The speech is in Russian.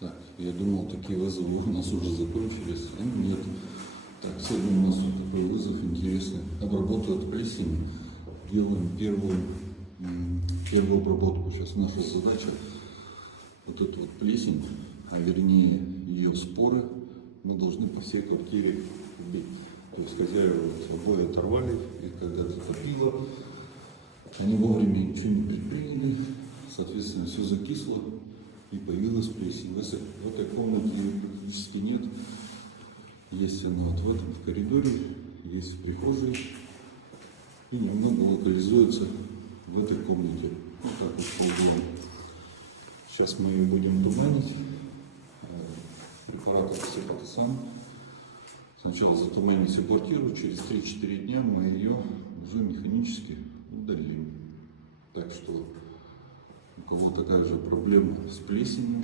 Так, я думал, такие вызовы у нас уже закончились, а нет. Так, сегодня у нас вот такой вызов интересный. Обработка от плесени. Делаем первую обработку. Сейчас наша задача вот эту вот плесень, а вернее ее споры, мы должны по всей квартире убить. То есть хозяева обои оторвали, и когда затопило, они вовремя ничего не предприняли, соответственно, все закисло и появилась плесень. В этой комнате ее практически нет. Есть она вот в этом, в коридоре, есть в прихожей и немного локализуется в этой комнате. Вот так вот по углам. Сейчас мы ее будем туманить препаратом Сепатосан. Сначала затуманим всю квартиру, через 3-4 дня мы ее уже механически удалим. Так что у кого такая же проблема с плесенью,